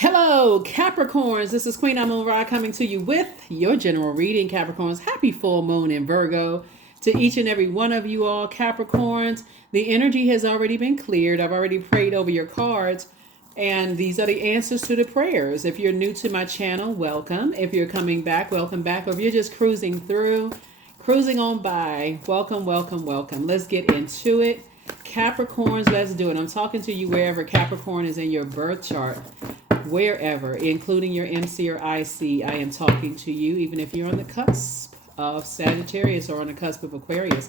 Hello, Capricorns. This is Queen Amun Ra coming to you with your general reading, Capricorns. Happy full moon in Virgo. To each and every one of you all, Capricorns, the energy has already been cleared. I've already prayed over your cards, and these are the answers to the prayers. If you're new to my channel, welcome. If you're coming back, welcome back. Or if you're just cruising through, cruising on by, welcome, welcome, welcome. Let's get into it. Capricorns, let's do it. I'm talking to you wherever Capricorn is in your birth chart. Wherever, including your MC or IC, I am talking to you, even if you're on the cusp of Sagittarius or on the cusp of Aquarius.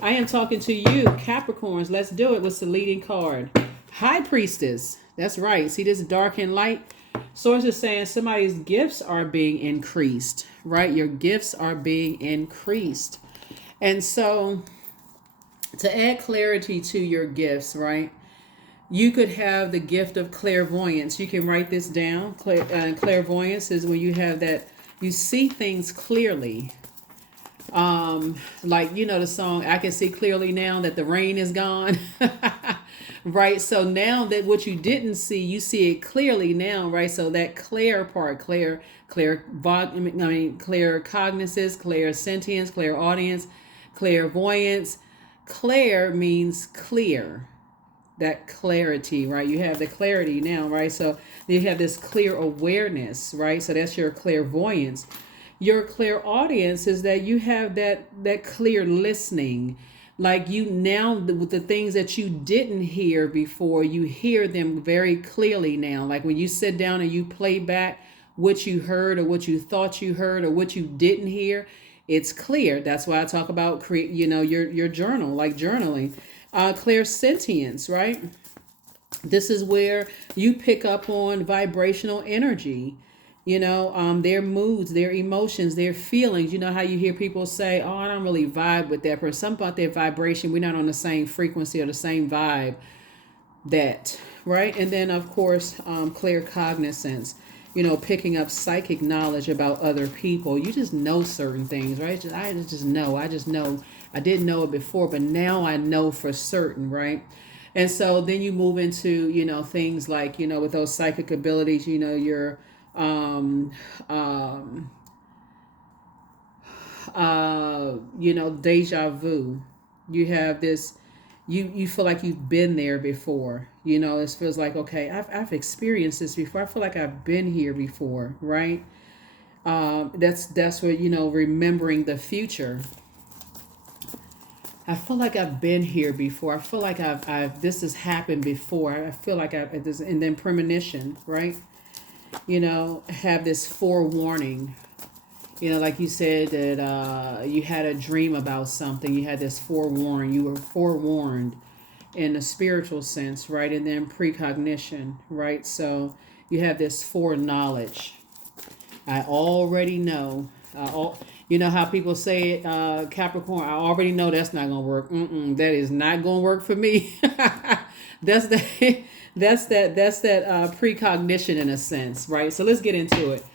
I am talking to you, Capricorns. Let's do it. What's the leading card? High Priestess. That's right. See this dark and light? Source is saying somebody's gifts are being increased, right? Your gifts are being increased. And so, to add clarity to your gifts, right? You could have the gift of clairvoyance. You can write this down. Clairvoyance is when you have that, you see things clearly. Like, you know, the song, I can see clearly now that the rain is gone. Right? So now that what you didn't see, you see it clearly now, right? So that clear part, clear cognizance, clear sentience, clear audience, clairvoyance. Clair means clear. That clarity, right? You have the clarity now, right? So you have this clear awareness, right? So that's your clairvoyance. Your clairaudience is that you have that clear listening. Like you now, with the things that you didn't hear before, you hear them very clearly now. Like when you sit down and you play back what you heard or what you thought you heard or what you didn't hear, it's clear. That's why I talk about your journal, like journaling. Clairsentience, right? This is where you pick up on vibrational energy, their moods, their emotions, their feelings. You know how you hear people say, oh, I don't really vibe with that person. Something about their vibration. We're not on the same frequency or the same vibe. That, right? And then, of course, clear cognizance, picking up psychic knowledge about other people. You just know certain things, right? I just know. I didn't know it before, but now I know for certain, right? And so then you move into, things like, with those psychic abilities, your deja vu. You have this, you feel like you've been there before. It feels like, okay, I've experienced this before. I feel like I've been here before, right? That's what, remembering the future. I feel like I've been here before. I feel like this has happened before. I feel like and then premonition, right? Have this forewarning. Like you said that you had a dream about something. You had this forewarning. You were forewarned in the spiritual sense, right? And then precognition, right? So you have this foreknowledge. I already know. You know how people say it, Capricorn, I already know that's not going to work. That is not going to work for me. that's that precognition in a sense, right? So let's get into it.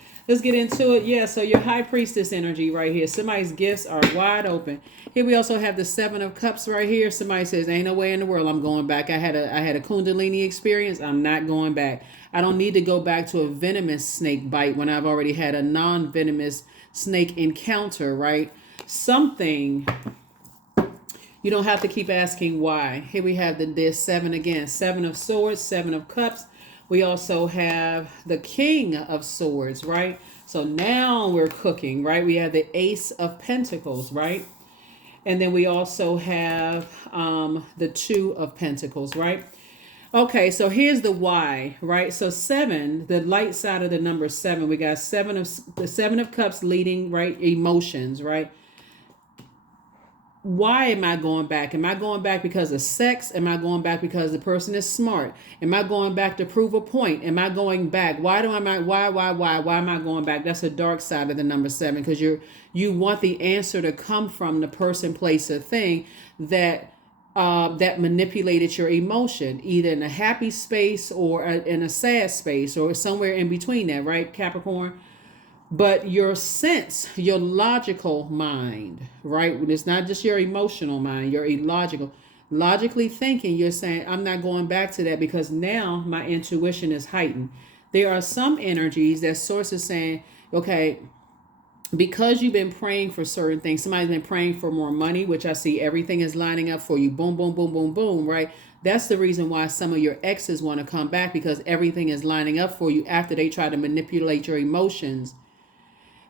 Yeah, so your high priestess energy right here. Somebody's gifts are wide open. Here we also have the 7 of cups right here. Somebody says, ain't no way in the world I'm going back. I had a Kundalini experience. I'm not going back. I don't need to go back to a venomous snake bite when I've already had a non-venomous snake encounter, right? Something. You don't have to keep asking why. Here we have this 7 again. 7 of swords, 7 of cups. We also have the King of Swords, right? So now we're cooking, right? We have the Ace of Pentacles, right? And then we also have the 2 of Pentacles, right? Okay, so here's the why, right? So 7, the light side of the number 7, we got the 7 of cups leading, right? Emotions, right? Why am I going back? Am I going back because of sex? Am I going back because the person is smart? Am I going back to prove a point? Am I going back? Why am I going back? That's the dark side of the number 7, because you want the answer to come from the person, place, or thing that manipulated your emotion, either in a happy space or in a sad space or somewhere in between that, right, Capricorn? But your sense, your logical mind, right? It's not just your emotional mind, your illogical. Logically thinking, you're saying, I'm not going back to that because now my intuition is heightened. There are some energies that source is saying, okay, because you've been praying for certain things, somebody's been praying for more money, which I see everything is lining up for you. Boom, boom, boom, boom, boom, right? That's the reason why some of your exes want to come back, because everything is lining up for you after they try to manipulate your emotions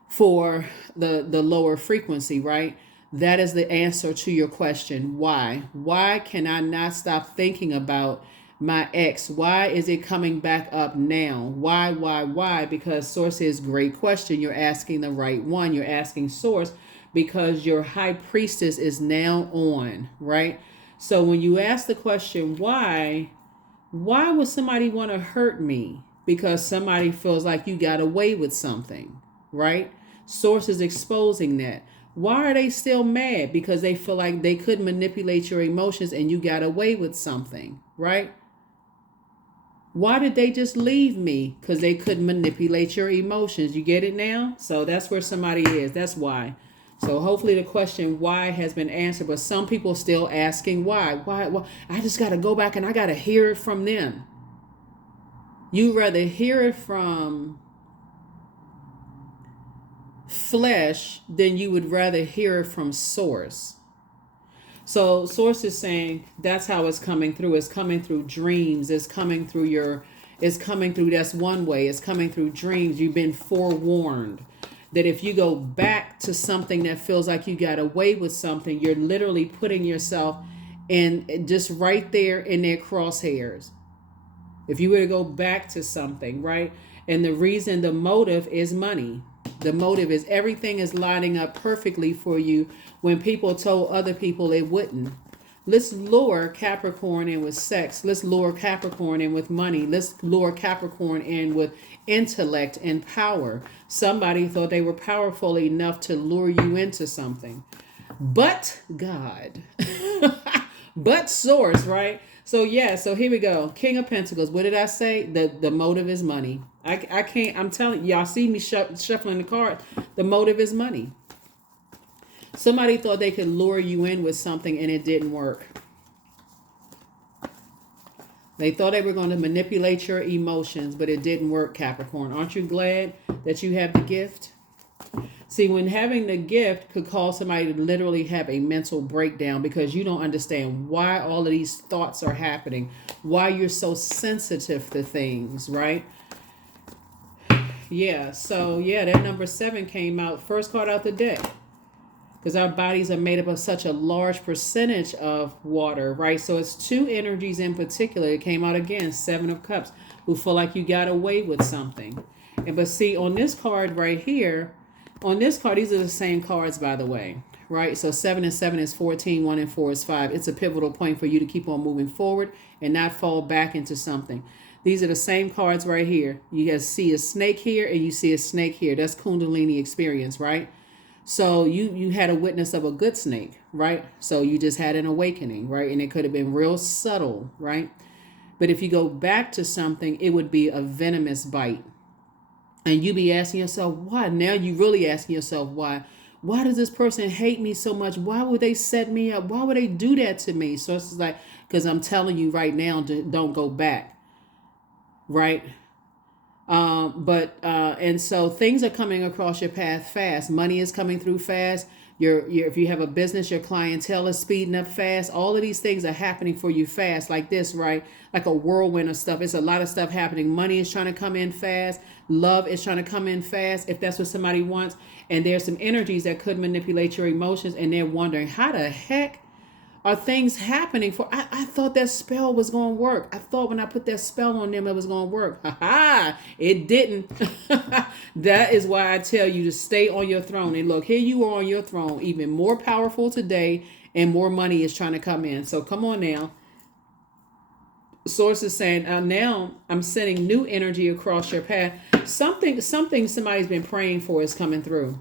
for the lower frequency, right? That is the answer to your question. Why can I not stop thinking about my ex? Why is it coming back up now? Why? Because source is great question. You're asking the right one. You're asking source because your high priestess is now on, right? So when you ask the question, why would somebody want to hurt me? Because somebody feels like you got away with something, right? Source is exposing that. Why are they still mad? Because they feel like they could manipulate your emotions and you got away with something, right? Why did they just leave me? Because they couldn't manipulate your emotions. You get it now? So that's where somebody is. That's why. So hopefully the question why has been answered, but some people still asking why. Why? I just got to go back and I got to hear it from them. You rather hear it from flesh than you would rather hear it from source. So source is saying that's how it's coming through. It's coming through dreams. It's coming through that's one way. It's coming through dreams. You've been forewarned that if you go back to something that feels like you got away with something, you're literally putting yourself in just right there in their crosshairs. If you were to go back to something, right? And the reason, the motive is money. The motive is everything is lining up perfectly for you when people told other people it wouldn't. Let's lure Capricorn in with sex. Let's lure Capricorn in with money. Let's lure Capricorn in with intellect and power. Somebody thought they were powerful enough to lure you into something. But God. But source, right? So yeah, so here we go. King of Pentacles. What did I say? The motive is money. I can't, I'm telling y'all, see me shuffling the cards. The motive is money. Somebody thought they could lure you in with something and it didn't work. They thought they were going to manipulate your emotions, but it didn't work, Capricorn. Aren't you glad that you have the gift? See, when having the gift could cause somebody to literally have a mental breakdown because you don't understand why all of these thoughts are happening, why you're so sensitive to things, right? Yeah, so yeah, that number 7 came out, first card out the deck. Because our bodies are made up of such a large percentage of water, right? So it's 2 energies in particular. It came out again, 7 of Cups, who feel like you got away with something. And but see, on this card right here, on this card, these are the same cards, by the way, right? So 7 and 7 is 14, 1 and 4 is 5. It's a pivotal point for you to keep on moving forward and not fall back into something. These are the same cards right here. You guys see a snake here and you see a snake here. That's Kundalini experience, right? So you had a witness of a good snake, right? So you just had an awakening, right? And it could have been real subtle, right? But if you go back to something, it would be a venomous bite. And you be asking yourself, why? Now you really asking yourself, why? Why does this person hate me so much? Why would they set me up? Why would they do that to me? So it's like, because I'm telling you right now, don't go back, right? And so things are coming across your path fast. Money is coming through fast. If you have a business, your clientele is speeding up fast. All of these things are happening for you fast, like this, right? Like a whirlwind of stuff. It's a lot of stuff happening. Money is trying to come in fast. Love is trying to come in fast, if that's what somebody wants. And there's some energies that could manipulate your emotions, and they're wondering, how the heck are things happening for? I thought that spell was going to work. I thought when I put that spell on them, it was going to work. It didn't. That is why I tell you to stay on your throne. And look, here you are on your throne, even more powerful today, and more money is trying to come in. So come on now. Source is saying, now I'm sending new energy across your path. Something somebody's been praying for is coming through.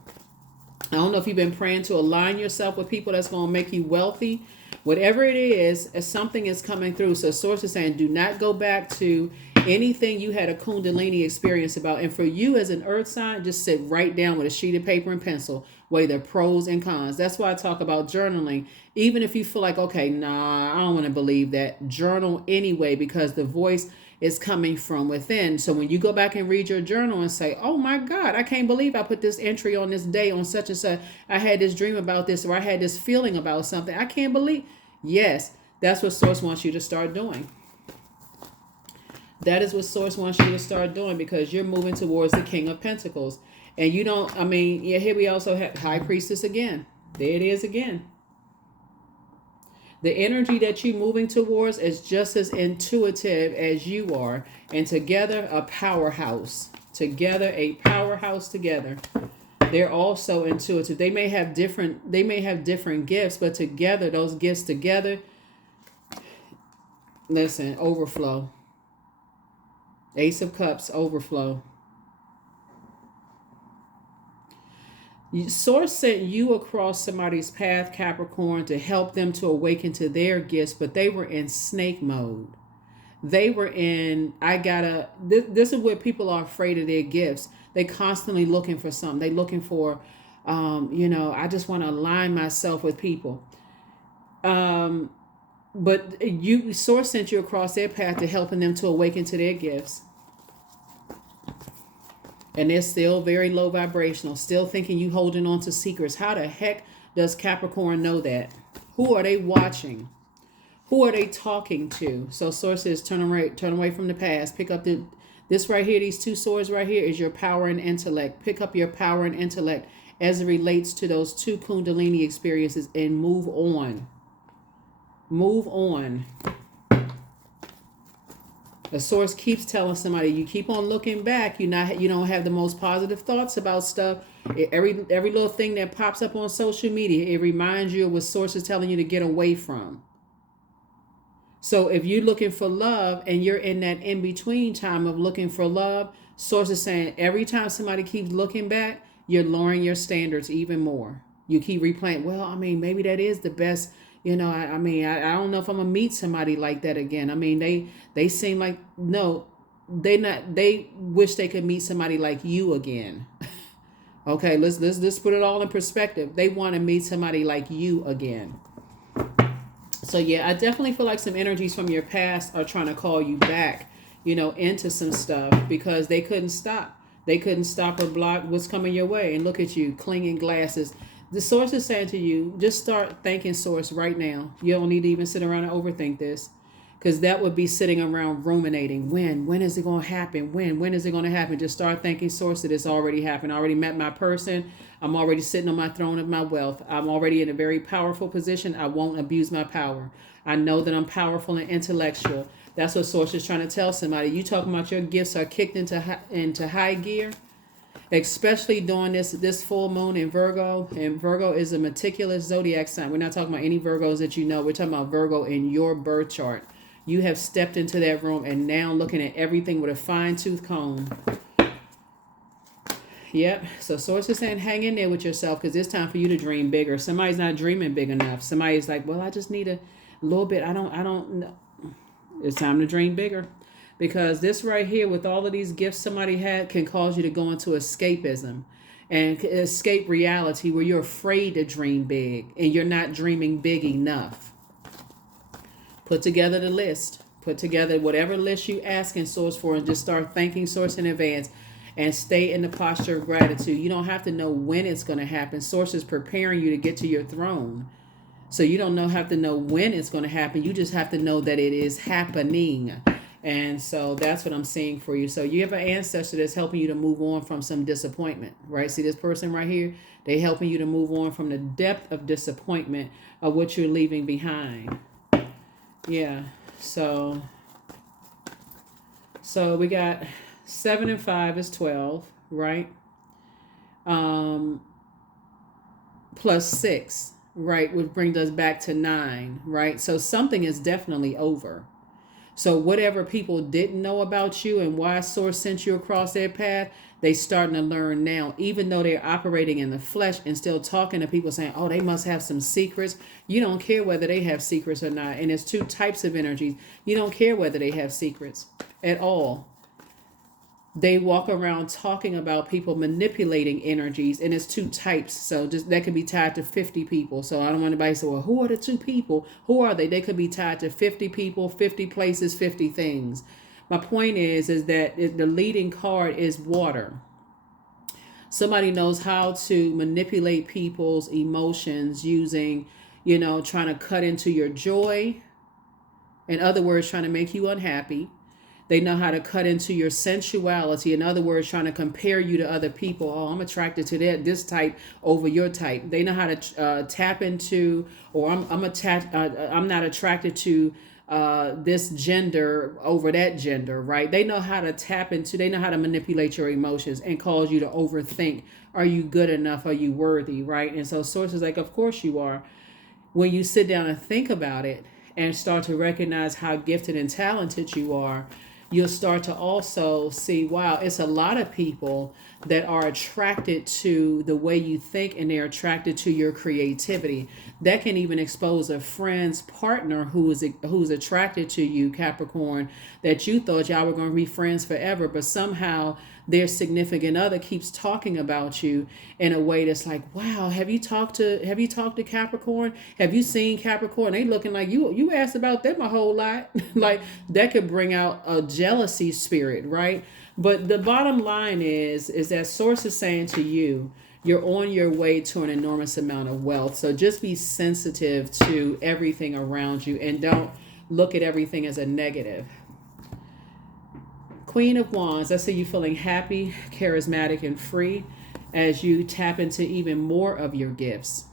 I don't know if you've been praying to align yourself with people that's going to make you wealthy. Whatever it is, something is coming through. So source is saying, do not go back to anything you had a Kundalini experience about. And for you as an earth sign, just sit right down with a sheet of paper and pencil, weigh the pros and cons. That's why I talk about journaling. Even if you feel like, okay, nah, I don't want to believe that. Journal anyway, because the voice is coming from within. So when you go back and read your journal and say, oh my God, I can't believe I put this entry on this day on such and such. I had this dream about this, or I had this feeling about something. I can't believe. Yes, that's what Source wants you to start doing. That is what Source wants you to start doing, because you're moving towards the King of Pentacles. And you don't, I mean, yeah, here we also have High Priestess again. There it is again. The energy that you're moving towards is just as intuitive as you are. And together, a powerhouse. Together, a powerhouse together. They're also intuitive. They may have different gifts, but together, those gifts together, listen, overflow. Ace of Cups, overflow. Source sent you across somebody's path, Capricorn, to help them to awaken to their gifts, but they were in snake mode. They were in, this is where people are afraid of their gifts. They constantly looking for something. They looking for, I just want to align myself with people. But Source sent you across their path to helping them to awaken to their gifts. And they're still very low vibrational, still thinking you holding on to secrets. How the heck does Capricorn know that? Who are they watching? Who are they talking to? So Source says, turn away from the past. Pick up this right here, these two swords right here is your power and intellect. Pick up your power and intellect as it relates to those two Kundalini experiences and move on. Move on. The Source keeps telling somebody, you keep on looking back, you don't have the most positive thoughts about stuff. Every little thing that pops up on social media, it reminds you of what Source is telling you to get away from. So if you're looking for love and you're in that in-between time of looking for love, Source is saying every time somebody keeps looking back, you're lowering your standards even more. You keep replaying, well, I mean, maybe that is the best. I don't know if I'm gonna meet somebody like that again. I mean, they seem like, no, they wish they could meet somebody like you again. Okay, let's put it all in perspective. They want to meet somebody like you again. So yeah, I definitely feel like some energies from your past are trying to call you back, into some stuff, because they couldn't stop. They couldn't stop or block what's coming your way. And look at you, clinging glasses. The Source is saying to you, just start thanking Source right now. You don't need to even sit around and overthink this, because that would be sitting around ruminating. When is it going to happen? When is it going to happen? Just start thanking Source that it's already happened. I already met my person. I'm already sitting on my throne of my wealth. I'm already in a very powerful position. I won't abuse my power. I know that I'm powerful and intellectual. That's what Source is trying to tell somebody. You talking about your gifts are kicked into high gear, especially during this full moon in Virgo. And Virgo is a meticulous zodiac sign. We're not talking about any Virgos that you know. We're talking about Virgo in your birth chart. You have stepped into that room and now looking at everything with a fine-tooth comb. Yep. So Source is saying, hang in there with yourself, because it's time for you to dream bigger. Somebody's not dreaming big enough. Somebody's like, well, I just need a little bit. I don't know. It's time to dream bigger. Because this right here, with all of these gifts somebody had, can cause you to go into escapism and escape reality, where you're afraid to dream big and you're not dreaming big enough. Put together the list. Put together whatever list you asking Source for, and just start thanking Source in advance, and stay in the posture of gratitude. You don't have to know when it's going to happen. Source is preparing you to get to your throne. So you don't have to know when it's going to happen. You just have to know that it is happening. And so that's what I'm seeing for you. So you have an ancestor that's helping you to move on from some disappointment, right? See this person right here? They helping you to move on from the depth of disappointment of what you're leaving behind. Yeah. So we got 7 and 5 is 12, right? Plus 6, right? Which brings us back to 9, right? So something is definitely over. So whatever people didn't know about you and why Source sent you across their path, they starting to learn now, even though they're operating in the flesh and still talking to people saying, oh, they must have some secrets. You don't care whether they have secrets or not. And there's two types of energies. You don't care whether they have secrets at all. They walk around talking about people manipulating energies, and it's two types. So just that could be tied to 50 people. So I don't want anybody to say, well, who are the two people? Who are they? They could be tied to 50 people, 50 places, 50 things. My point is that the leading card is water. Somebody knows how to manipulate people's emotions using, trying to cut into your joy. In other words, trying to make you unhappy. They know how to cut into your sensuality. In other words, trying to compare you to other people. Oh, I'm attracted to this type over your type. They know how to tap into, or I'm not attracted to this gender over that gender, right? They know how to tap into, they know how to manipulate your emotions and cause you to overthink. Are you good enough? Are you worthy, right? And so Source is like, of course you are. When you sit down and think about it and start to recognize how gifted and talented you are, you'll start to also see, wow, it's a lot of people that are attracted to the way you think, and they're attracted to your creativity. That can even expose a friend's partner who's attracted to you, Capricorn, that you thought y'all were going to be friends forever, but somehow their significant other keeps talking about you in a way that's like, wow, have you talked to Capricorn? Have you seen Capricorn? They looking like you asked about them a whole lot. Like, that could bring out a jealousy spirit, right? But the bottom line is that Source is saying to you, you're on your way to an enormous amount of wealth. So just be sensitive to everything around you and don't look at everything as a negative. Queen of Wands, I see you feeling happy, charismatic, and free as you tap into even more of your gifts.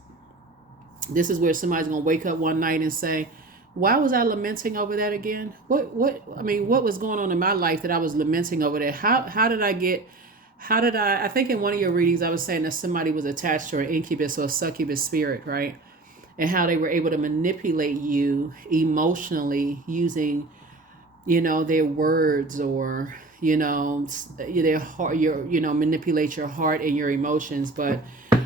This is where somebody's going to wake up one night and say, why was I lamenting over that again? What was going on in my life that I was lamenting over that? How did I think in one of your readings, I was saying that somebody was attached to an incubus or a succubus spirit, right? And how they were able to manipulate you emotionally using, their words, or, their heart, manipulate your heart and your emotions. But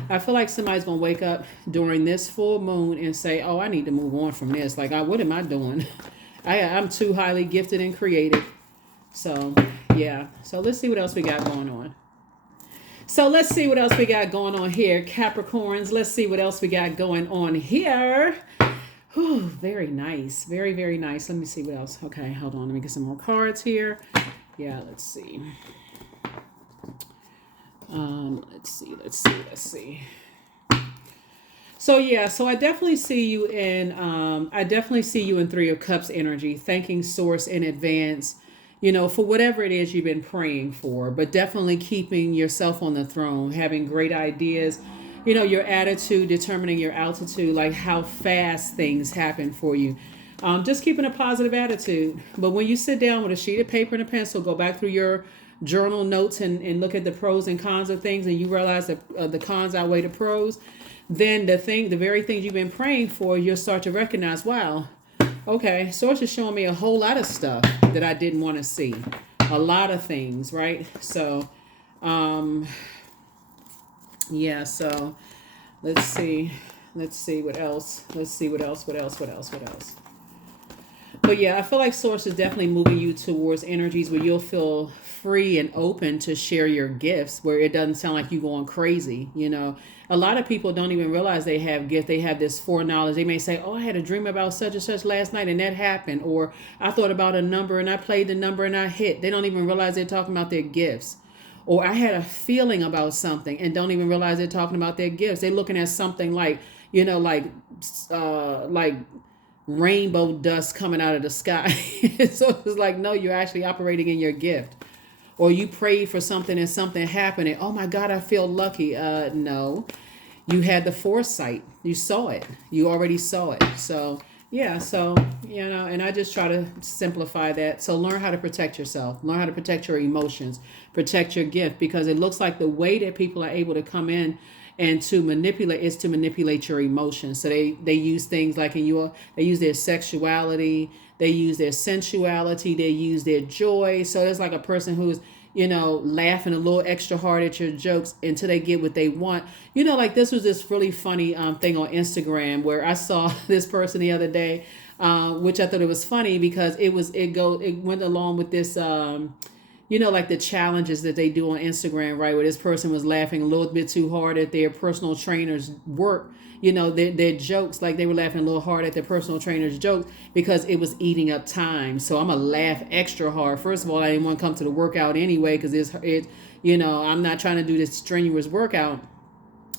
I feel like somebody's going to wake up during this full moon and say, oh, I need to move on from this. Like, what am I doing? I'm too highly gifted and creative. So, yeah. So let's see what else we got going on. Here, Capricorns. Let's see what else we got going on here. Whew, very nice. Very, very nice. Let me see what else. Okay, hold on. Let me get some more cards here. Yeah, let's see. Let's see. So yeah, so I definitely see you in Three of Cups energy, thanking Source in advance, for whatever it is you've been praying for, but definitely keeping yourself on the throne, having great ideas, your attitude, determining your altitude, like how fast things happen for you. Just keeping a positive attitude. But when you sit down with a sheet of paper and a pencil, go back through your journal notes and look at the pros and cons of things, and you realize that the cons outweigh the pros, then the very things you've been praying for, you'll start to recognize, wow, okay, Source is showing me a whole lot of stuff that I didn't want to see. A lot of things, right? So, yeah, so let's see what else. But yeah, I feel like Source is definitely moving you towards energies where you'll feel free and open to share your gifts, where it doesn't sound like you going crazy. A lot of people don't even realize they have gifts. They have this foreknowledge. They may say, oh, I had a dream about such and such last night and that happened. Or I thought about a number and I played the number and I hit. They don't even realize they're talking about their gifts. Or I had a feeling about something and don't even realize they're talking about their gifts. They're looking at something like rainbow dust coming out of the sky. So it's like, no, you're actually operating in your gift. Or you prayed for something and something happened and, oh my God, I feel lucky. No, you had the foresight. You saw it. You already saw it. So yeah, so, and I just try to simplify that. So learn how to protect yourself, learn how to protect your emotions, protect your gift, because it looks like the way that people are able to come in and to manipulate your emotions. So they use things like they use their sexuality, they use their sensuality, they use their joy. So it's like a person who's, laughing a little extra hard at your jokes until they get what they want. Like this was this really funny thing on Instagram where I saw this person the other day, which I thought it was funny because it went along with this, like the challenges that they do on Instagram, right? Where this person was laughing a little bit too hard at their personal trainer's work. Their jokes, like they were laughing a little hard at their personal trainer's jokes because it was eating up time. So I'm going to laugh extra hard. First of all, I didn't want to come to the workout anyway because I'm not trying to do this strenuous workout.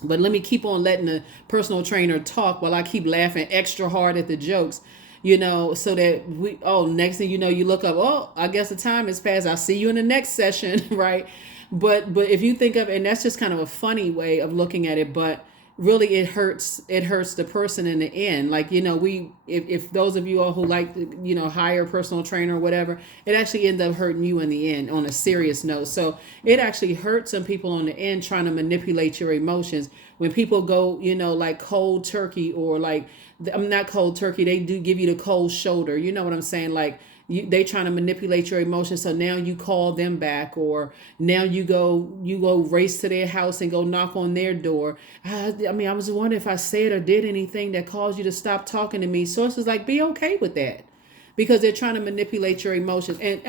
But let me keep on letting the personal trainer talk while I keep laughing extra hard at the jokes, so that next thing you know, you look up, oh, I guess the time has passed. I'll see you in the next session, right? But if you think of, and that's just kind of a funny way of looking at it, but really it hurts the person in the end. Like, if those of you all who like to, hire a personal trainer or whatever, it actually ends up hurting you in the end on a serious note. So it actually hurts some people on the end trying to manipulate your emotions. When people go, like cold turkey, or like, I'm not cold turkey, they do give you the cold shoulder. You know what I'm saying? Like, they trying to manipulate your emotions. So now you call them back, or now you go race to their house and go knock on their door. I was wondering if I said or did anything that caused you to stop talking to me. Sources like, be okay with that, because they're trying to manipulate your emotions. And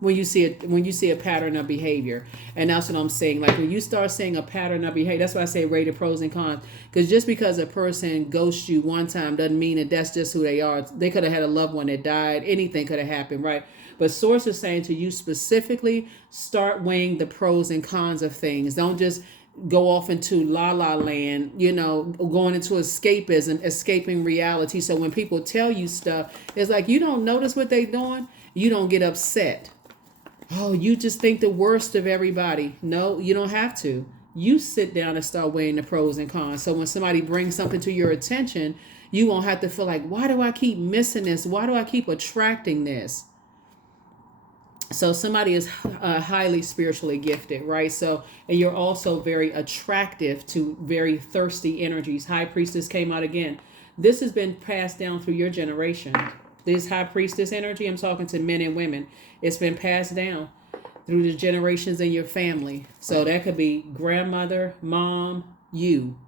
when you see a pattern of behavior, and that's what I'm saying. Like, when you start seeing a pattern of behavior, that's why I say rate the pros and cons. Because just because a person ghosts you one time doesn't mean that that's just who they are. They could have had a loved one that died. Anything could have happened, right? But Source is saying to you specifically, start weighing the pros and cons of things. Don't just go off into la la land, going into escapism, escaping reality. So when people tell you stuff, it's like, you don't notice what they're doing. You don't get upset. Oh, you just think the worst of everybody. No, you don't have to. You sit down and start weighing the pros and cons. So when somebody brings something to your attention, you won't have to feel like, why do I keep missing this? Why do I keep attracting this? So somebody is highly spiritually gifted, right? So, and you're also very attractive to very thirsty energies. High Priestess came out again. This has been passed down through your generation. This High Priestess energy, I'm talking to men and women. It's been passed down through the generations in your family. So that could be grandmother, mom, you.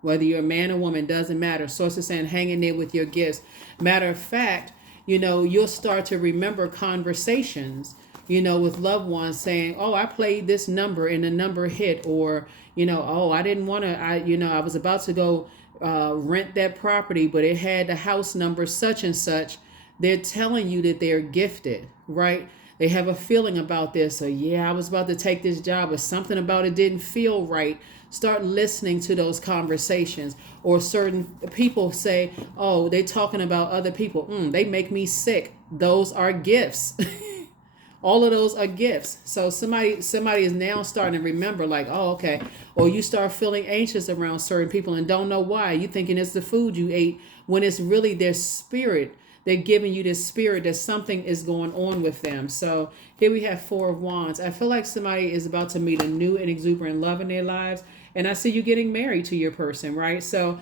Whether you're a man or woman, doesn't matter. Source is saying hang in there with your gifts. Matter of fact, you'll start to remember conversations, with loved ones saying, oh, I played this number and the number hit, or, oh, I didn't want to, I was about to go rent that property, but it had the house number such and such. They're telling you that they're gifted, right? They have a feeling about this. So yeah, I was about to take this job, but something about it didn't feel right. Start listening to those conversations. Or certain people say, oh, they're talking about other people. They make me sick. Those are gifts. All of those are gifts. So somebody is now starting to remember, like, oh, okay. Or you start feeling anxious around certain people and don't know why. You thinking it's the food you ate, when it's really their spirit. They're giving you this spirit that something is going on with them. So here we have Four of Wands. I feel like somebody is about to meet a new and exuberant love in their lives. And I see you getting married to your person, right? So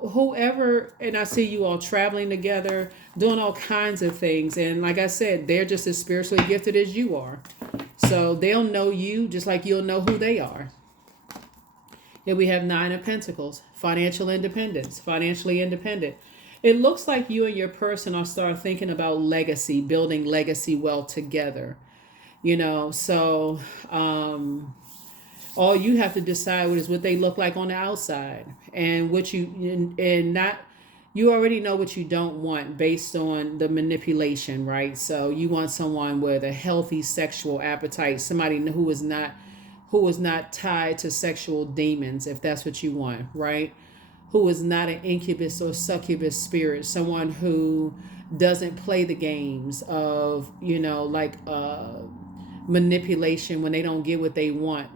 whoever, and I see you all traveling together, doing all kinds of things. And like I said, they're just as spiritually gifted as you are. So they'll know you just like you'll know who they are. Here we have Nine of Pentacles, financial independence, financially independent. It looks like you and your person are start thinking about legacy, building legacy wealth together. So all you have to decide is what they look like on the outside, and what you already know what you don't want based on the manipulation, right? So you want someone with a healthy sexual appetite, somebody who is not tied to sexual demons, if that's what you want, right? Who is not an incubus or succubus spirit, someone who doesn't play the games of, manipulation when they don't get what they want.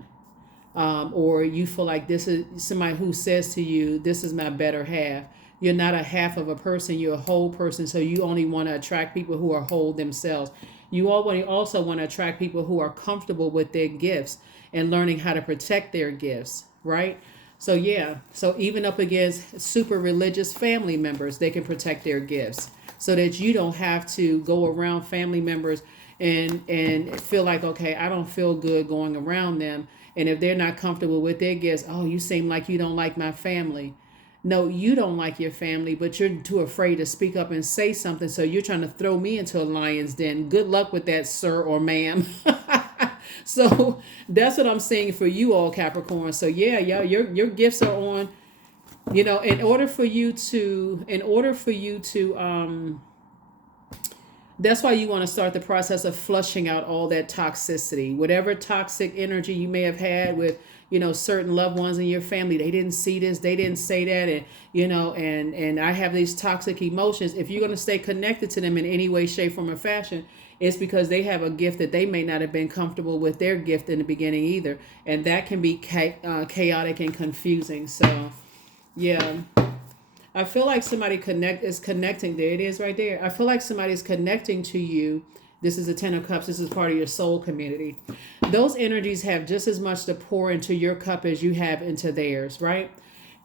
Or you feel like this is somebody who says to you, this is my better half. You're not a half of a person, you're a whole person. So you only want to attract people who are whole themselves. You also want to attract people who are comfortable with their gifts and learning how to protect their gifts, right? So yeah, so even up against super religious family members, they can protect their gifts so that you don't have to go around family members and feel like, okay, I don't feel good going around them. And if they're not comfortable with their gifts, oh, you seem like you don't like my family. No, you don't like your family, but you're too afraid to speak up and say something. So you're trying to throw me into a lion's den. Good luck with that, sir or ma'am. So that's what I'm saying for you all, Capricorn. So yeah, your gifts are on. In order for you to, that's why you want to start the process of flushing out all that toxicity, whatever toxic energy you may have had with, certain loved ones in your family. They didn't see this, they didn't say that, and and I have these toxic emotions. If you're going to stay connected to them in any way, shape, form, or fashion, it's because they have a gift that they may not have been comfortable with their gift in the beginning either, and that can be chaotic and confusing. So, yeah. I feel like somebody is connecting. There it is right there. I feel like somebody's connecting to you. This is the Ten of Cups. This is part of your soul community. Those energies have just as much to pour into your cup as you have into theirs, right?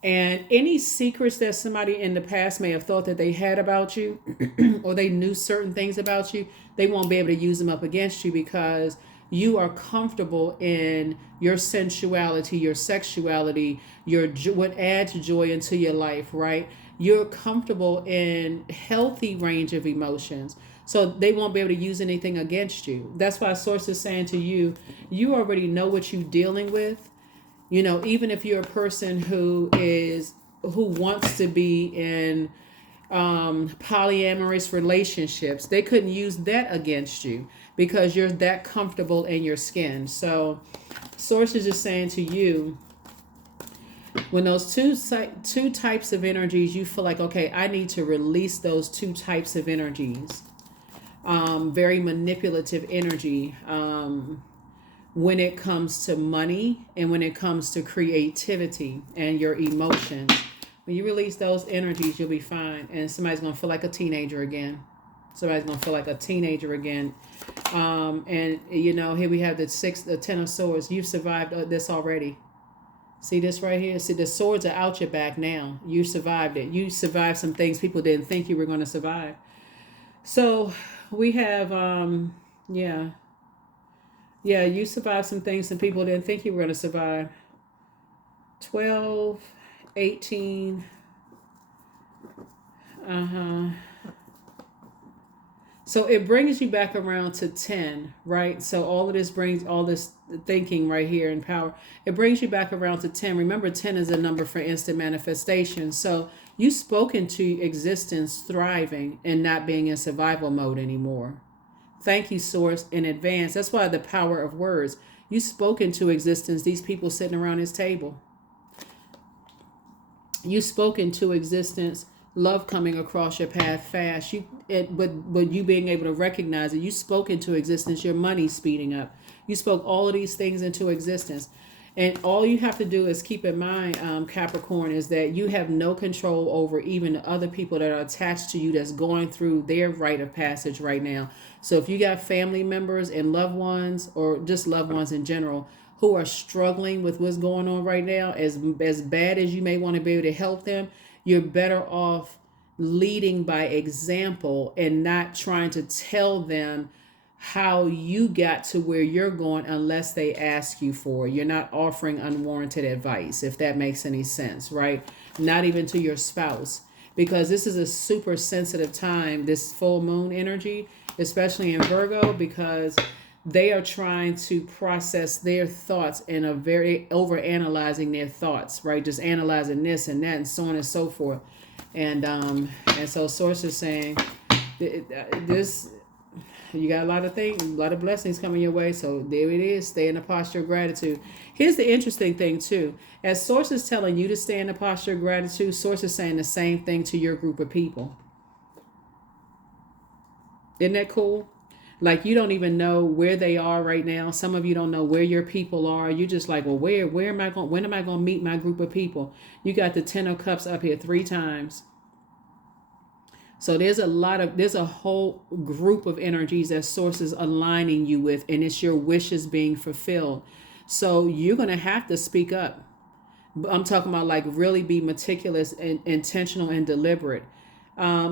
And any secrets that somebody in the past may have thought that they had about you or they knew certain things about you, they won't be able to use them up against you because you are comfortable in your sensuality, your sexuality, what adds joy into your life, right? You're comfortable in healthy range of emotions. So they won't be able to use anything against you. That's why Source is saying to you, you already know what you're dealing with. Even if you're a person who wants to be in polyamorous relationships, they couldn't use that against you because you're that comfortable in your skin. So Source is just saying to you, when those two types of energies, you feel like, okay, I need to release those two types of energies. Very manipulative energy when it comes to money and when it comes to creativity and your emotions. When you release those energies, you'll be fine. And somebody's going to feel like a teenager again. And here we have the Ten of Swords. You've survived this already. See this right here? See, the swords are out your back now. You survived it. You survived some things people didn't think you were going to survive. So we have, you survived some things that people didn't think you were going to survive. 12, 18. So it brings you back around to 10, right? So all of this brings all this thinking right here in power. It brings you back around to 10. Remember, 10 is a number for instant manifestation. So you spoke into existence thriving and not being in survival mode anymore. Thank you, Source, in advance. That's why the power of words. You spoke into existence these people sitting around this table. You spoke into existence love coming across your path fast. But you being able to recognize it. You spoke into existence your money speeding up. You spoke all of these things into existence. And all you have to do is keep in mind, Capricorn, is that you have no control over even the other people that are attached to you that's going through their rite of passage right now. So if you got family members and loved ones, or just loved ones in general, who are struggling with what's going on right now, as bad as you may want to be able to help them, you're better off leading by example and not trying to tell them how you got to where you're going unless they ask you for it. You're not offering unwarranted advice, if that makes any sense, right? Not even to your spouse, because this is a super sensitive time, this full moon energy, especially in Virgo, because they are trying to process their thoughts and are very over analyzing their thoughts, right? Just analyzing this and that and so on and so forth. And so Source is saying this, you got a lot of things, a lot of blessings coming your way. So there it is. Stay in the posture of gratitude. Here's the interesting thing too. As Source is telling you to stay in the posture of gratitude, Source is saying the same thing to your group of people. Isn't that cool? Like, you don't even know where they are right now. Some of you don't know where your people are. You're just like, well, when am I going to meet my group of people? You got the 10 of Cups up here 3 times. So there's a whole group of energies that Source is aligning you with, and it's your wishes being fulfilled. So you're going to have to speak up. I'm talking about like really be meticulous and intentional and deliberate.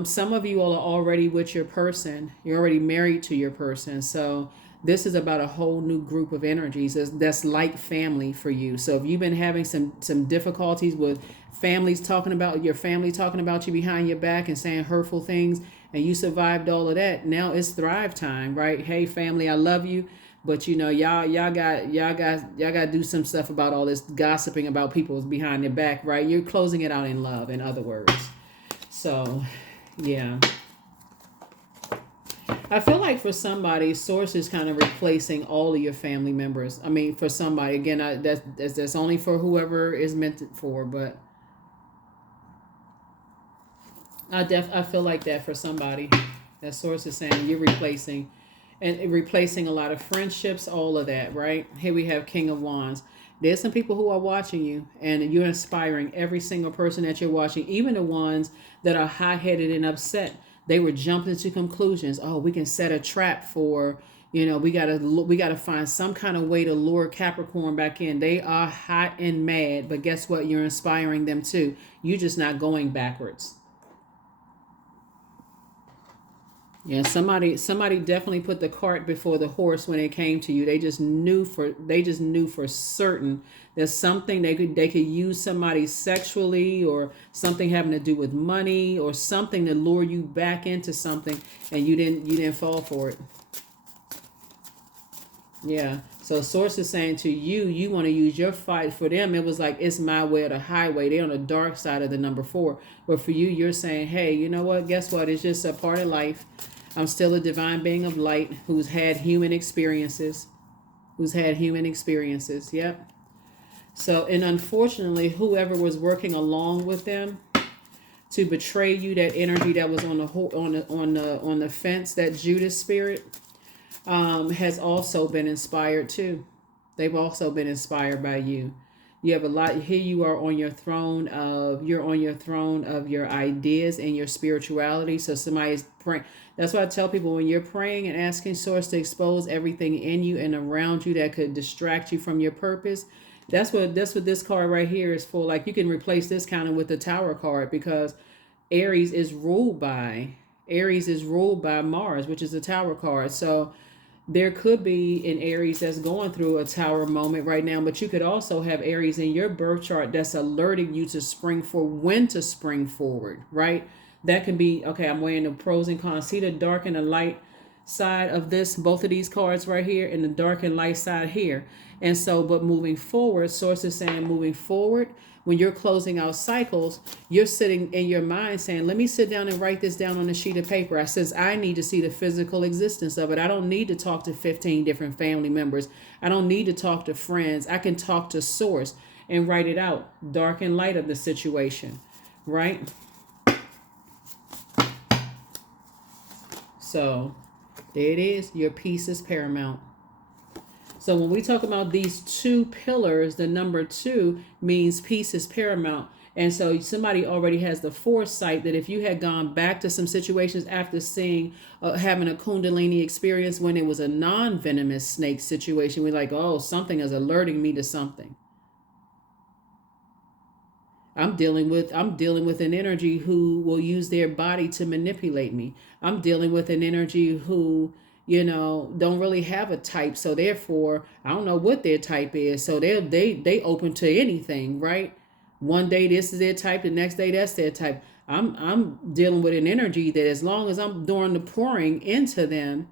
Some of you all are already with your person. You're already married to your person. So This is about a whole new group of energies that's like family for you. So if you've been having some difficulties with families talking about your family talking about you behind your back and saying hurtful things, and you survived all of that, now it's thrive time, right? Hey family, I love you, but you know, y'all got to do some stuff about all this gossiping about people behind their back, right? You're closing it out in love, in other words. So yeah, I feel like for somebody, source is kind of replacing all of your family members. I mean, for somebody, again, that's only for whoever is meant for, but I feel like that for somebody. That source is saying you're replacing, and replacing a lot of friendships, all of that, right? Here we have King of Wands. There's some people who are watching you, and you're inspiring every single person that you're watching, even the ones that are high-headed and upset. They were jumping to conclusions. Oh, we can set a trap for, we gotta find some kind of way to lure Capricorn back in. They are hot and mad, but guess what? You're inspiring them too. You're just not going backwards. Yeah, somebody definitely put the cart before the horse when it came to you. They just knew for certain there's something they could use somebody sexually, or something having to do with money, or something to lure you back into something, and you didn't fall for it. Yeah. So source is saying to you, you want to use your fight. For them, it was like, it's my way or the highway. They're on the dark side of the number 4. But for you, you're saying, hey, you know what? Guess what? It's just a part of life. I'm still a divine being of light who's had human experiences. Who's had human experiences. Yep. So, and unfortunately, whoever was working along with them to betray you, that energy that was on the fence, that Judas spirit, has also been inspired too. They've also been inspired by you. You have a lot here. You are on your throne of your ideas and your spirituality. So somebody's praying. That's why I tell people, when you're praying and asking source to expose everything in you and around you that could distract you from your purpose. That's what this card right here is for. Like, you can replace this kind of with the Tower card, because Aries is ruled by Mars, which is the Tower card. So there could be an Aries that's going through a Tower moment right now, but you could also have Aries in your birth chart that's alerting you to when to spring forward, right? That can be, okay, I'm weighing the pros and cons. See the dark and the light side of this, both of these cards right here, and the dark and light side here. And so, but moving forward, source is saying moving forward, when you're closing out cycles, you're sitting in your mind saying, let me sit down and write this down on a sheet of paper. I need to see the physical existence of it. I don't need to talk to 15 different family members. I don't need to talk to friends. I can talk to source and write it out, dark and light of the situation, right? So there it is. Your peace is paramount. So when we talk about these 2 pillars, the number 2 means peace is paramount. And so somebody already has the foresight that if you had gone back to some situations after seeing, having a Kundalini experience when it was a non-venomous snake situation, we're like, oh, something is alerting me to something. I'm dealing with an energy who will use their body to manipulate me. I'm dealing with an energy who, don't really have a type. So therefore, I don't know what their type is. So they open to anything, right? One day this is their type, the next day that's their type. I'm dealing with an energy that, as long as I'm doing the pouring into them,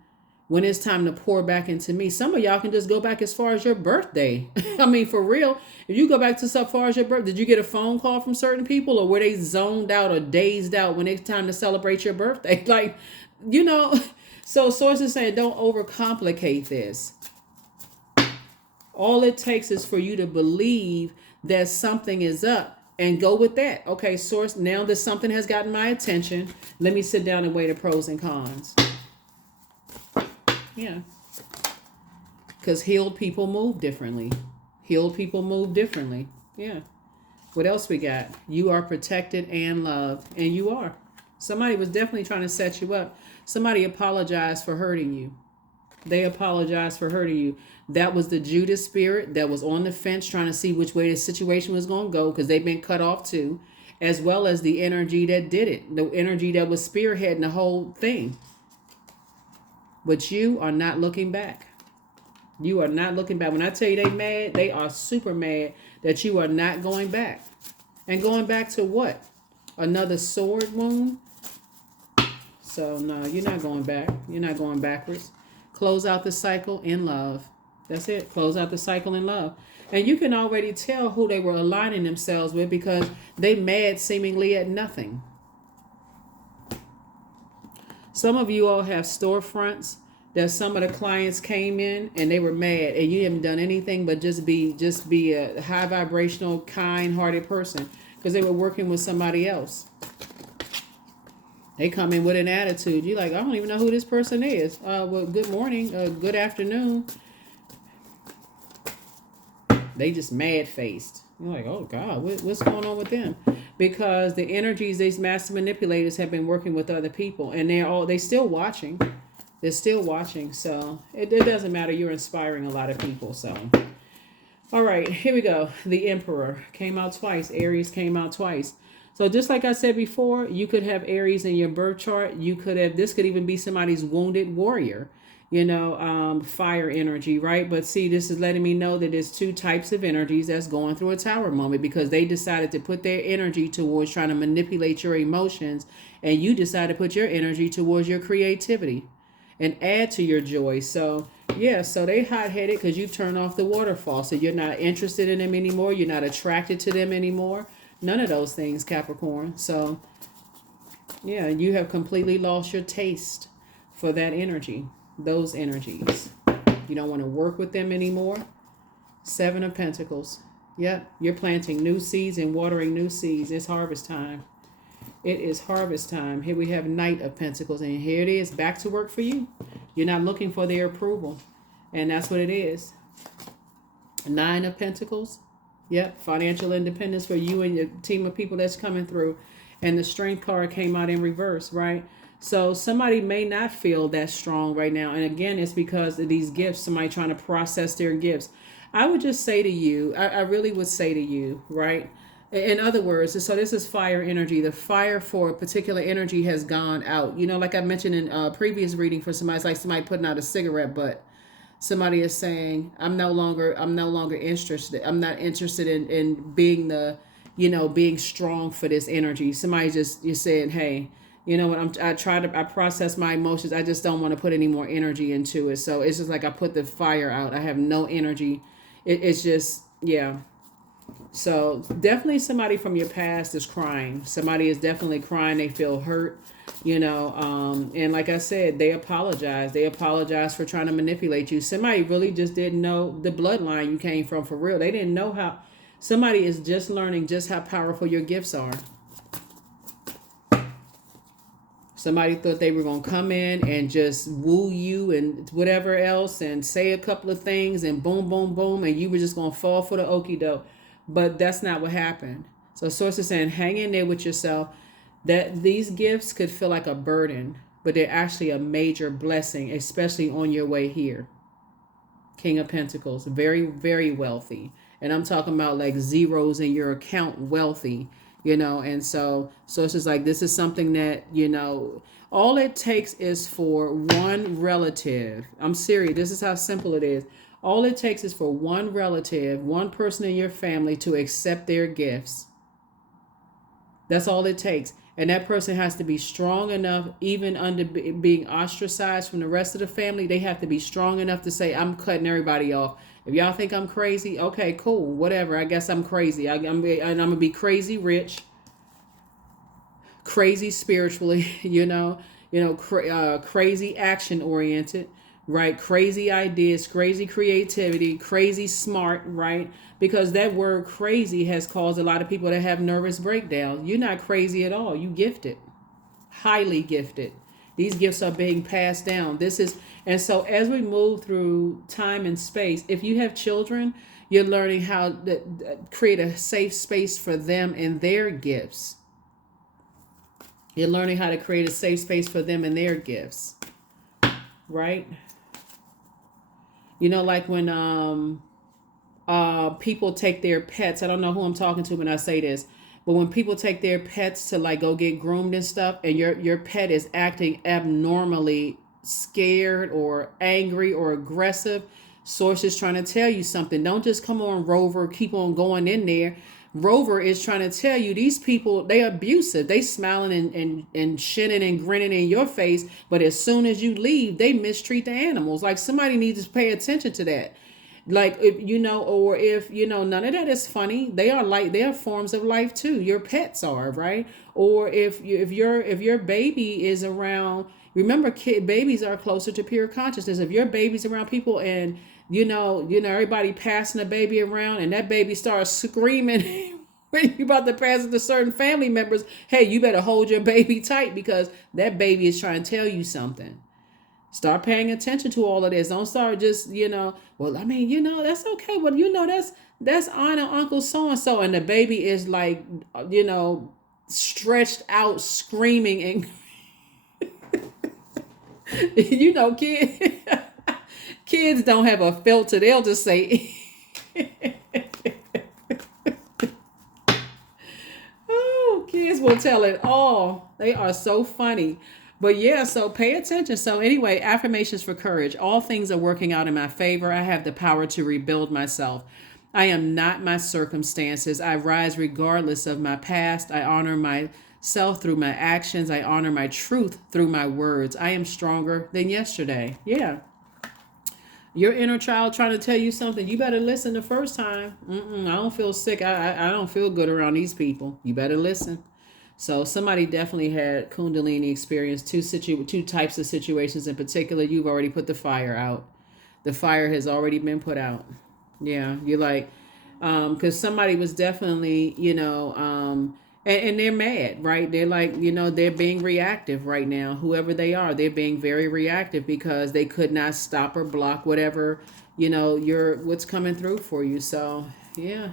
when it's time to pour back into me, some of y'all can just go back as far as your birthday. I mean, for real, if you go back to so far as your birthday, did you get a phone call from certain people, or were they zoned out or dazed out when it's time to celebrate your birthday? Like, so sources saying, don't overcomplicate this. All it takes is for you to believe that something is up and go with that. Okay, source, now that something has gotten my attention, let me sit down and weigh the pros and cons. Yeah. Because healed people move differently. Yeah. What else we got? You are protected and loved. And you are. Somebody was definitely trying to set you up. Somebody apologized for hurting you. They apologized for hurting you. That was the Judas spirit that was on the fence trying to see which way the situation was going to go, because they've been cut off too, as well as the energy that did it. The energy that was spearheading the whole thing. But you are not looking back. You are not looking back. When I tell you they mad, they are super mad that you are not going back. And going back to what? Another sword wound? So no, you're not going back. You're not going backwards. Close out the cycle in love. That's it. Close out the cycle in love. And you can already tell who they were aligning themselves with because they mad seemingly at nothing. Some of you all have storefronts that some of the clients came in and they were mad and you haven't done anything but just be a high vibrational, kind-hearted person because they were working with somebody else. They come in with an attitude. You're like, I don't even know who this person is. Well, good morning, good afternoon. They just mad-faced. You're like, oh God, what's going on with them? Because the energies these master manipulators have been working with other people, and they still watching. They're still watching, so it doesn't matter. You're inspiring a lot of people. So, all right, here we go. The Emperor came out twice. Aries came out twice. So just like I said before, you could have Aries in your birth chart. This could even be somebody's wounded warrior, fire energy, right? But see, this is letting me know that there's two types of energies that's going through a tower moment because they decided to put their energy towards trying to manipulate your emotions, and you decided to put your energy towards your creativity and add to your joy. So yeah, so they hot-headed because you turn off the waterfall. So you're not interested in them anymore. You're not attracted to them anymore. None of those things, Capricorn. So yeah, you have completely lost your taste for that energy, those energies. You don't want to work with them anymore. 7 of Pentacles. Yep, you're planting new seeds and watering new seeds. It's harvest time. It is harvest time. Here we have Knight of Pentacles, and here it is, back to work for you. You're not looking for their approval, and that's what it is. 9 of Pentacles. Yep, financial independence for you and your team of people that's coming through. And the Strength card came out in reverse, right? So somebody may not feel that strong right now. And again, it's because of these gifts, somebody trying to process their gifts. I would just say to you, I really would say to you, right? In other words, so this is fire energy. The fire for a particular energy has gone out. Like I mentioned in a previous reading for somebody, it's like somebody putting out a cigarette butt. Somebody is saying, I'm no longer interested. I'm not interested in being being strong for this energy. You're saying, hey, you know what? I process my emotions. I just don't want to put any more energy into it. So it's just like I put the fire out. I have no energy. It's just, yeah. So definitely somebody from your past is crying. Somebody is definitely crying. They feel hurt, and like I said, they apologize. They apologize for trying to manipulate you. Somebody really just didn't know the bloodline you came from for real. They didn't know how. Somebody is just learning just how powerful your gifts are. Somebody thought they were going to come in and just woo you and whatever else and say a couple of things and boom, boom, boom, and you were just going to fall for the okie doke. But that's not what happened. So Source is saying, hang in there with yourself. That these gifts could feel like a burden, but they're actually a major blessing, especially on your way here. King of Pentacles, very, very wealthy. And I'm talking about like zeros in your account wealthy, and so it's just like, this is something that, all it takes is for one relative. I'm serious. This is how simple it is. All it takes is for one relative, one person in your family to accept their gifts. That's all it takes. And that person has to be strong enough, even under being ostracized from the rest of the family. They have to be strong enough to say, I'm cutting everybody off. If y'all think I'm crazy, okay, cool, whatever. I guess I'm crazy. I'm going to be crazy rich, crazy spiritually, crazy action oriented, right? Crazy ideas, crazy creativity, crazy smart, right? Because that word crazy has caused a lot of people to have nervous breakdowns. You're not crazy at all. You gifted, highly gifted. These gifts are being passed down. And so as we move through time and space, if you have children, you're learning how to create a safe space for them and their gifts. You're learning how to create a safe space for them and their gifts, right? Like when people take their pets, I don't know who I'm talking to when I say this, but when people take their pets to like go get groomed and stuff, and your pet is acting abnormally scared or angry or aggressive, Source is trying to tell you something. Don't just come on, Rover, keep on going in there. Rover is trying to tell you these people, they abusive. They smiling and shitting and grinning in your face. But as soon as you leave, they mistreat the animals. Like, somebody needs to pay attention to that. Like, if or if none of that is funny. They are like, they are forms of life too. Your pets are, right? Or if your baby is around, remember, babies are closer to pure consciousness. If your baby's around people and everybody passing a baby around and that baby starts screaming when you about to pass it to certain family members, hey, you better hold your baby tight because that baby is trying to tell you something. Start paying attention to all of this. Don't start just, well, I mean, that's okay. Well, that's Aunt and Uncle so-and-so. And the baby is like, stretched out, screaming. And, kids don't have a filter. They'll just say, oh, kids will tell it all. They are so funny. But yeah, so pay attention. So anyway, affirmations for courage. All things are working out in my favor. I have the power to rebuild myself. I am not my circumstances. I rise regardless of my past. I honor myself through my actions. I honor my truth through my words. I am stronger than yesterday. Yeah. Your inner child trying to tell you something. You better listen the first time. I don't feel sick. I don't feel good around these people. You better listen. So somebody definitely had Kundalini experience, two types of situations in particular. You've already put the fire out. The fire has already been put out. Yeah, you're like, because somebody was definitely, and they're mad, right? They're like, they're being reactive right now. Whoever they are, they're being very reactive because they could not stop or block whatever, what's coming through for you. So, yeah.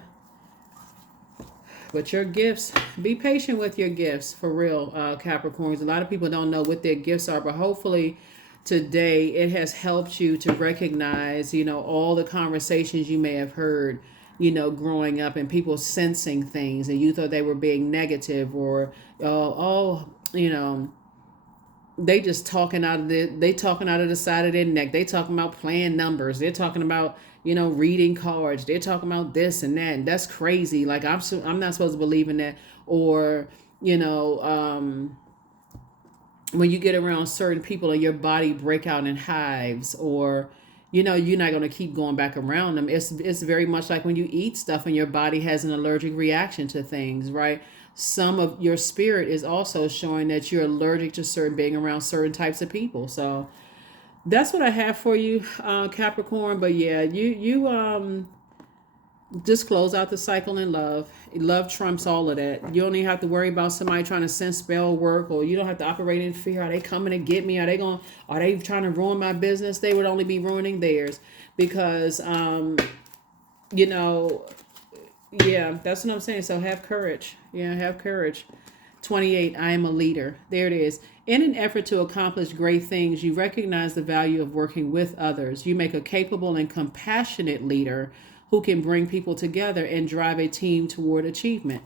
But your gifts, be patient with your gifts, for real, Capricorns. A lot of people don't know what their gifts are, but hopefully today it has helped you to recognize, all the conversations you may have heard, growing up, and people sensing things and you thought they were being negative or, they just talking out of the side of their neck. They talking about playing numbers. They're talking about, reading cards. They're talking about this and that. And that's crazy. Like, I'm not supposed to believe in that. Or, when you get around certain people and your body break out in hives, or, you're not going to keep going back around them. It's very much like when you eat stuff and your body has an allergic reaction to things, right? Some of your spirit is also showing that you're allergic to being around certain types of people. So that's what I have for you, Capricorn. But yeah, you just close out the cycle in love. Love trumps all of that. You don't even have to worry about somebody trying to send spell work, or you don't have to operate in fear. Are they coming to get me? Are they trying to ruin my business? They would only be ruining theirs because, yeah, that's what I'm saying. So have courage. Yeah, have courage. 28, I am a leader. There it is. In an effort to accomplish great things, you recognize the value of working with others. You make a capable and compassionate leader who can bring people together and drive a team toward achievement.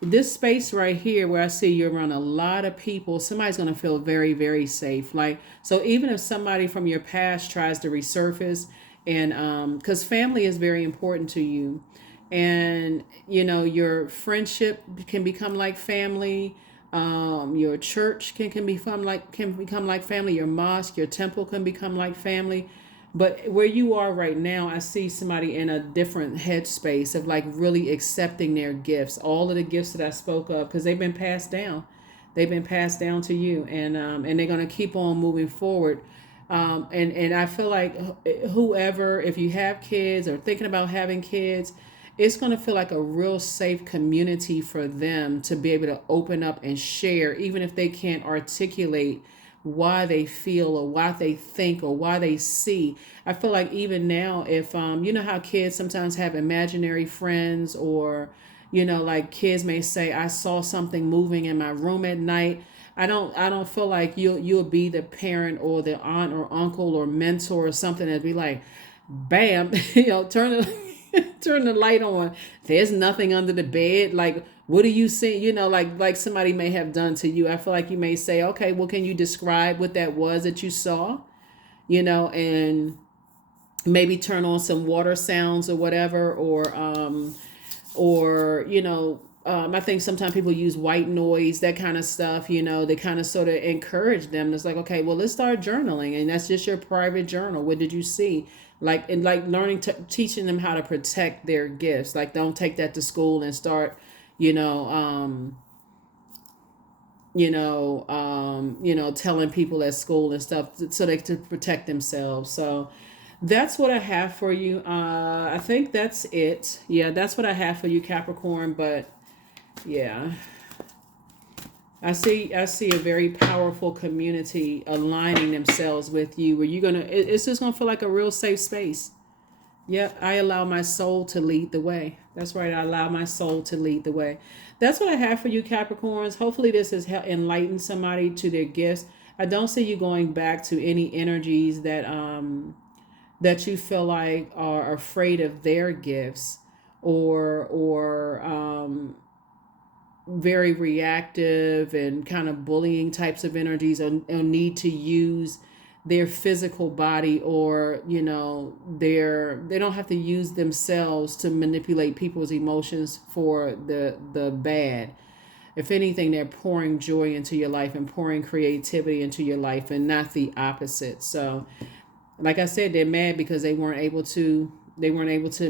This space right here where I see you're around a lot of people, somebody's going to feel very, very safe. Like, so even if somebody from your past tries to resurface, and because family is very important to you, and your friendship can become like family. Your church can become like family. Your mosque, your temple can become like family. But where you are right now, I see somebody in a different headspace of like really accepting their gifts, all of the gifts that I spoke of, because they've been passed down. They've been passed down to you, and they're going to keep on moving forward. And I feel like whoever, if you have kids or thinking about having kids, it's going to feel like a real safe community for them to be able to open up and share, even if they can't articulate why they feel or why they think or why they see. I feel like even now, if you know how kids sometimes have imaginary friends, or like kids may say, I saw something moving in my room at night. I don't feel like you'll be the parent or the aunt or uncle or mentor or something that'd be like, bam, turn the light on. There's nothing under the bed. Like, what do you see? Like somebody may have done to you. I feel like you may say, okay, well, can you describe what that was that you saw? And maybe turn on some water sounds or whatever, or I think sometimes people use white noise, that kind of stuff. They kind of sort of encourage them. It's like, okay, well, let's start journaling, and that's just your private journal. What did you see? Like, and like learning to teaching them how to protect their gifts. Like, don't take that to school and start, you know, telling people at school and stuff so they to protect themselves. So that's what I have for you. I think that's it. Yeah, that's what I have for you, Capricorn. But yeah, I see a very powerful community aligning themselves with you, where you're it's just gonna feel like a real safe space. Yep, I allow my soul to lead the way. That's right. I allow my soul to lead the way. That's what I have for you, Capricorns. Hopefully, this has enlightened somebody to their gifts. I don't see you going back to any energies that you feel like are afraid of their gifts, or very reactive and kind of bullying types of energies, or need to use their physical body, or they don't have to use themselves to manipulate people's emotions for the bad. If anything, they're pouring joy into your life and pouring creativity into your life, and not the opposite. So like I said, they're mad because they weren't able to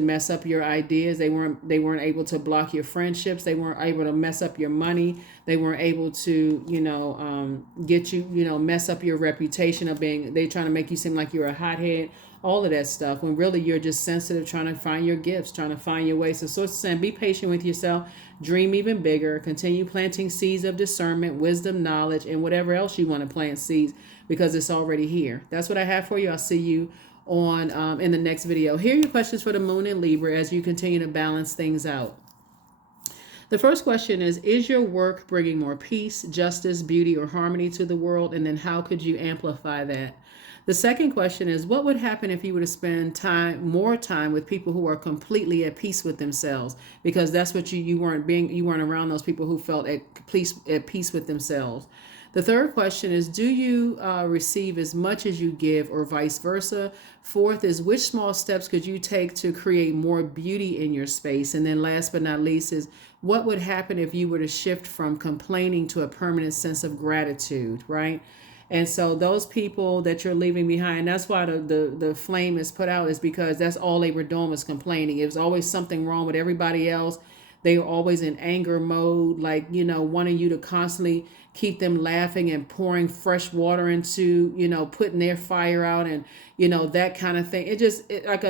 mess up your ideas. They weren't able to block your friendships. They weren't able to mess up your money. They weren't able to get you, mess up your reputation of being. They trying to make you seem like you're a hothead. All of that stuff, when really you're just sensitive, trying to find your gifts, trying to find your ways. So source is saying, be patient with yourself, dream even bigger, continue planting seeds of discernment, wisdom, knowledge, and whatever else you want to plant seeds, because it's already here. That's what I have for you. I'll see you on in the next video. Here are your questions for the moon in Libra as you continue to balance things out. The first question is your work bringing more peace, justice, beauty, or harmony to the world? And then how could you amplify that? The second question is, what would happen if you were to spend more time with people who are completely at peace with themselves? Because that's what you weren't around those people who felt at peace with themselves. The third question is, do you receive as much as you give, or vice versa? Fourth is, which small steps could you take to create more beauty in your space? And then last but not least is, what would happen if you were to shift from complaining to a permanent sense of gratitude, right? And so those people that you're leaving behind, that's why the flame is put out, is because that's all they were doing was complaining. It was always something wrong with everybody else. They were always in anger mode, like, wanting you to constantly keep them laughing and pouring fresh water into, putting their fire out, and, that kind of thing.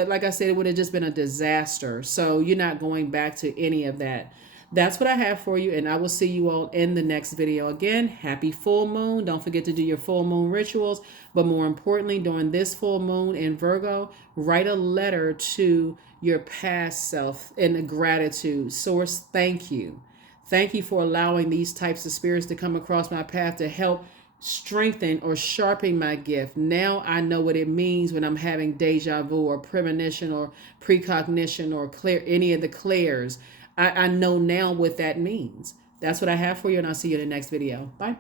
Like I said, it would have just been a disaster. So you're not going back to any of that. That's what I have for you, and I will see you all in the next video. Again, happy full moon. Don't forget to do your full moon rituals. But more importantly, during this full moon in Virgo, write a letter to your past self in gratitude. Source, thank you. Thank you for allowing these types of spirits to come across my path to help strengthen or sharpen my gift. Now I know what it means when I'm having deja vu, or premonition, or precognition, or any of the clairs. I know now what that means. That's what I have for you, and I'll see you in the next video. Bye.